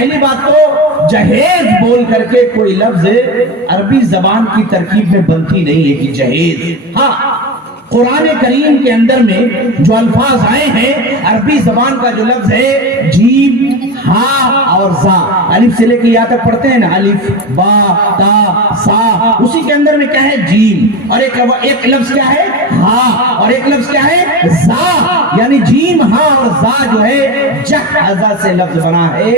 پہلی بات تو جہیز بول کر کے کوئی لفظ عربی زبان کی ترکیب میں بنتی نہیں ہے کہ جہیز. ہاں قرآن کریم کے اندر میں جو الفاظ آئے ہیں عربی زبان کا جو لفظ ہے جیم ہا اور زا، الف سے لے کے یا تک پڑھتے ہیں نا، الف با تا سا، اسی کے اندر میں کیا ہے جیم، اور ایک لفظ کیا ہے ہا، اور ایک لفظ کیا ہے زا، یعنی جیم ہا اور زا جو ہے جہزہ سے لفظ بنا ہے.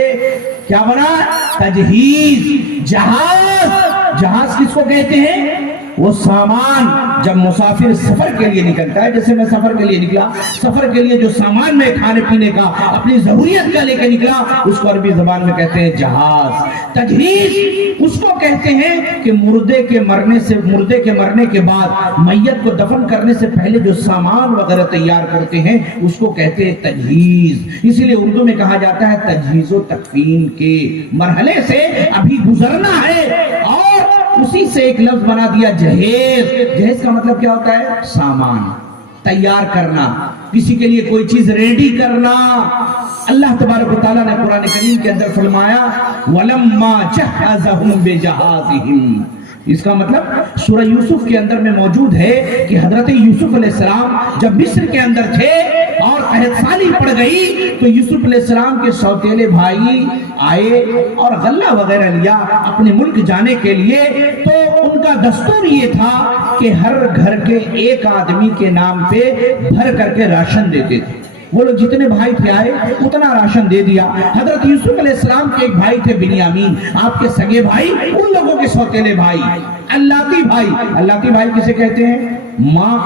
کیا بنا؟ تجہیز. جہاز، جہاز کس کو کہتے ہیں؟ وہ سامان جب مسافر سفر کے لیے نکلتا ہے، جیسے میں سفر کے لیے نکلا، سفر کے لیے جو سامان میں کھانے پینے کا اپنی ضروریت کا لے کے نکلا، اس کو عربی زبان میں کہتے ہیں جہاز. تجہیز اس کو کہتے ہیں کہ مردے کے مرنے کے بعد میت کو دفن کرنے سے پہلے جو سامان وغیرہ تیار کرتے ہیں اس کو کہتے ہیں تجہیز. اسی لیے اردو میں کہا جاتا ہے تجہیز و تکفین کے مرحلے سے ابھی گزرنا ہے، اور اسی سے ایک لفظ بنا دیا جہیز. جہیز کا مطلب کیا ہوتا ہے؟ سامان تیار کرنا، کسی کے لیے کوئی چیز ریڈی کرنا. اللہ تبارک و تعالیٰ نے قرآن کریم کے اندر فرمایا وَلَمَّا جَهَّزَهُمْ بِجَهَازِهِمْ. اس کا مطلب سورہ یوسف کے اندر میں موجود ہے کہ حضرت یوسف علیہ السلام جب مصر کے اندر تھے اور قحط سالی پڑ گئی تو یوسف علیہ السلام کے سوتیلے بھائی آئے اور غلہ وغیرہ لیا اپنے ملک جانے کے لیے. تو ان کا دستور یہ تھا کہ ہر گھر کے ایک آدمی کے نام پہ بھر کر کے راشن دیتے تھے. وہ لوگ جتنے بھائی تھے آئے اتنا راشن دے دیا. حضرت یوسف علیہ السلام کے ایک بھائی تھے بنیامین، آپ کے سگے بھائی، ان لوگوں کے سوتیلے بھائی اللاتی بھائی. اللاتی بھائی کسے کہتے ہیں؟ ماں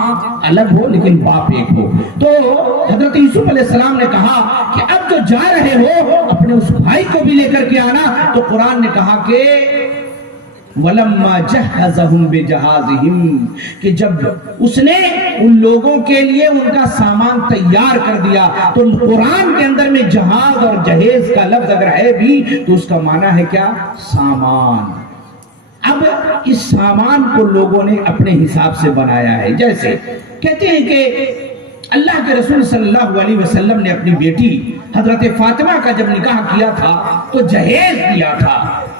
الگ ہو لیکن باپ ایک ہو. تو حضرت یوسف علیہ السلام نے کہا کہ اب جو جا رہے ہو اپنے اس بھائی کو بھی لے کر کے آنا. تو قرآن نے کہا کہ وَلَمَّا جَهَّزَهُمْ بِجَهَازِهِمْ، کہ جب اس نے ان لوگوں کے لیے ان کا سامان تیار کر دیا. تو قرآن کے اندر میں جہاز اور جہیز کا لفظ اگر ہے بھی تو اس کا معنی ہے کیا؟ سامان. اب اس سامان کو لوگوں نے اپنے حساب سے بنایا ہے. جیسے کہتے ہیں کہ اللہ کے رسول صلی اللہ علیہ وسلم نے اپنی بیٹی حضرت فاطمہ کا جب نکاح کیا تھا تو جہیز دیا تھا.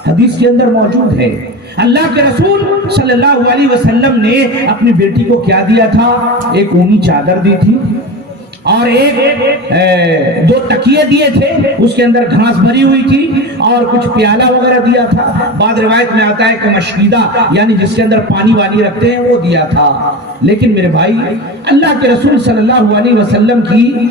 حدیث کے اندر موجود ہے اللہ کے رسول صلی اللہ علیہ وسلم نے اپنی بیٹی کو کیا دیا تھا؟ ایک اونی چادر دی تھی اور ایک دو تکیے دیے تھے، اس کے اندر گھاس بھری ہوئی تھی اور کچھ پیالہ وغیرہ دیا تھا. بعض روایت میں آتا ہے کہ مشکیدہ یعنی جس کے اندر پانی وانی رکھتے ہیں وہ دیا تھا. لیکن میرے بھائی اللہ کے رسول صلی اللہ علیہ وسلم کی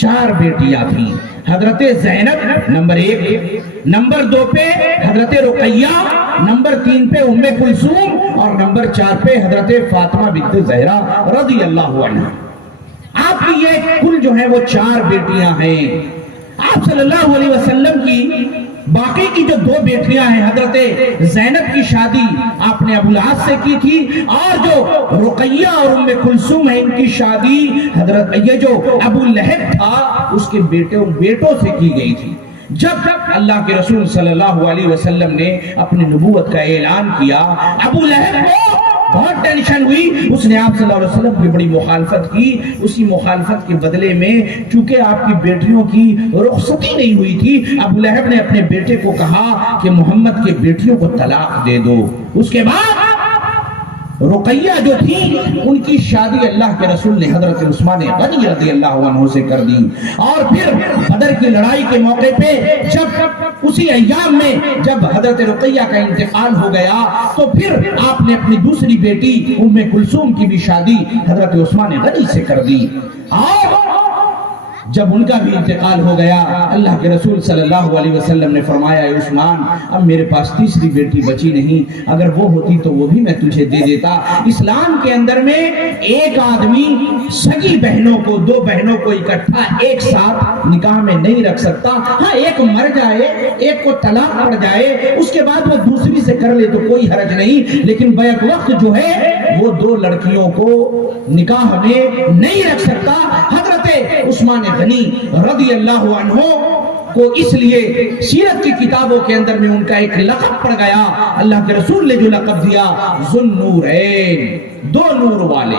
4 بیٹیاں تھیں. حضرت زینب نمبر 1، نمبر 2 پہ حضرت رقیہ، نمبر 3 پہ ام کلثوم اور نمبر 4 پہ حضرت فاطمہ بنت زہرا رضی اللہ عنہ. آپ کی یہ کل جو ہے وہ 4 بیٹیاں ہیں. آپ صلی اللہ علیہ وسلم کی باقی کی جو 2 بیٹیاں ہیں، حضرت زینب کی شادی آپ نے ابو العاص سے کی تھی، اور جو رقیہ اور ام کلثوم ہے ان کی شادی حضرت یہ جو ابو لہب تھا اس کے بیٹوں سے کی گئی تھی. جب اللہ کے رسول صلی اللہ علیہ وسلم نے اپنی نبوت کا اعلان کیا، ابو لہب کو بہت ٹینشن ہوئی. اس نے آپ صلی اللہ علیہ وسلم کی بڑی مخالفت کی. اسی مخالفت کے بدلے میں چونکہ آپ کی بیٹیوں کی رخصتی نہیں ہوئی تھی، ابو لہب نے اپنے بیٹے کو کہا کہ محمد کے بیٹیوں کو طلاق دے دو. اس کے بعد رقیہ جو تھی ان کی شادی اللہ کے رسول نے حضرت عثمان غنی رضی اللہ عنہ سے کر دی. اور پھر بدر کی لڑائی کے موقع پہ جب اسی ایام میں جب حضرت رقیہ کا انتقال ہو گیا تو پھر آپ نے اپنی دوسری بیٹی ام کلثوم کی بھی شادی حضرت عثمان غنی سے کر دی. اور جب ان کا بھی انتقال ہو گیا اللہ کے رسول صلی اللہ علیہ وسلم نے فرمایا اے عثمان اب میرے پاس تیسری بیٹی بچی نہیں، اگر وہ ہوتی تو وہ بھی میں تجھے دے دیتا. اسلام کے اندر میں ایک آدمی سگی بہنوں کو 2 بہنوں کو اکٹھا ایک ساتھ نکاح میں نہیں رکھ سکتا. ہاں ایک مر جائے، ایک کو طلاق پڑ جائے، اس کے بعد وہ دوسری سے کر لے تو کوئی حرج نہیں، لیکن بیک وقت جو ہے وہ 2 لڑکیوں کو نکاح میں نہیں رکھ سکتا. حضرت عثمان غنی رضی اللہ عنہ کو اس لیے سیرت کی کتابوں کے اندر میں ان کا ایک لقب پڑ گیا. اللہ کے رسول نے جو لقب دیا ذو النورین، 2 نور والے.